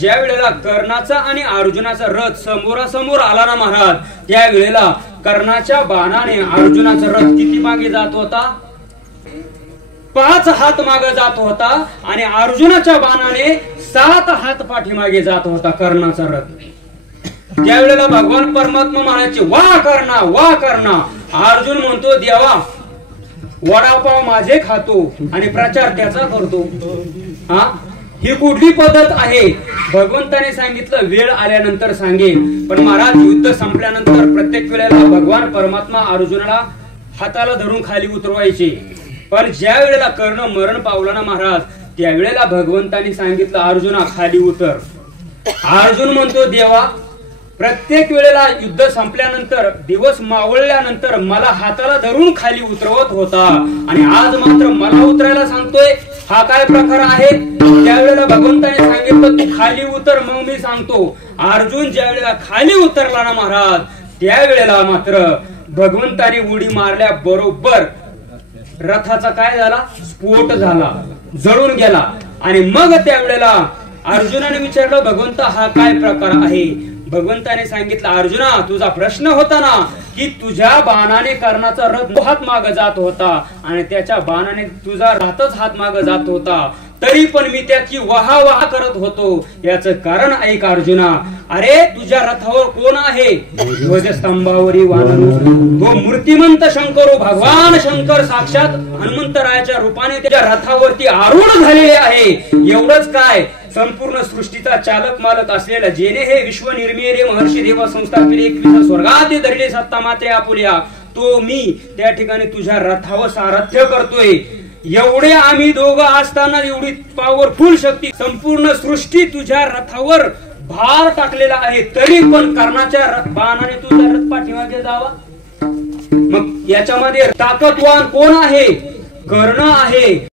ज्या वेळेला कर्णाचा आणि अर्जुनाचा रथ समोरासमोर आला ना महाराज, त्या वेळेला कर्णाच्या बाणाने अर्जुनाचा रथ किती मागे जात होता? 5 हात मागे जात होता आणि अर्जुनाच्या बाणाने 7 हात पाठीमागे जात होता कर्णाचा रथ। त्यावेळेला भगवान परमात्मा म्हणायचे वा कर्णा वा कर्णा। अर्जुन म्हणतो देवा वडापाव माझे खातो आणि प्रचार त्याचा करतो, हा ही कुठली पद्धत आहे? भगवंताने सांगितलं वेळ आल्यानंतर सांगेन, पण महाराज युद्ध संपल्यानंतर प्रत्येक वेळेला भगवान परमात्मा अर्जुनाला हाताला धरून खाली उतरवायचे। पण ज्या वेळेला कर्ण मरण पावला ना महाराज, त्यावेळेला भगवंताने सांगितलं अर्जुना खाली उतर। अर्जुन म्हणतो देवा प्रत्येक वेळेला युद्ध संपल्यानंतर दिवस मावळल्यानंतर मला हाताला धरून खाली उतरवत होता आणि आज मात्र मला उतरायला सांगतोय, हा काय प्रकार आहे? त्यावेळेला भगवंताने सांगितलं तू खाली उतर मग मी सांगतो। अर्जुन ज्या वेळेला खाली उतरला ना महाराज, त्यावेळेला मात्र भगवंताने उडी मारल्या बरोबर रथाचा काय झाला? स्फोट झाला, जळून गेला। आणि मग त्यावेळेला अर्जुनाने विचारलं भगवंता हा काय प्रकार आहे? भगवंताने सांगितलं अर्जुना तुझा प्रश्न होता ना की तुझ्या बाणाने कर्णाचा रथ हात मागे जात होता आणि त्याच्या बाणाने तुझा रथच हात मागे जात होता, तरी पण मी त्याची वाहा करत होतो। याचं कारण ऐक अर्जुना, अरे तुझ्या रथावर कोण आहे? ध्वजस्तंभावरी वानरू तो मूर्तिमंत शंकरो भगवान शंकर साक्षात हनुमंतरायाच्या रूपाने त्याच्या रथावरती आरूढ झालेले आहे। एवढंच काय, संपूर्ण सृष्टीचा चालक मालक असलेला जेने हे विश्व निर्मिय रे महर्षी देव संस्थापिले 21 स्वर्गात धरले सत्ता मात्रे आपुल्या, तो मी त्या ठिकाणी तुझ्या रथावर सारथ्य करतोय। एवढे आम्ही दोघं असताना एवढी पॉवरफुल शक्ती संपूर्ण सृष्टी तुझ्या रथावर भार टाकलेला आहे, तरी पण कर्णाच्या बाणाने तुझा रथ पाठीमागे जावा? मग याच्यामध्ये ताकदवान कोण आहे? कर्ण आहे।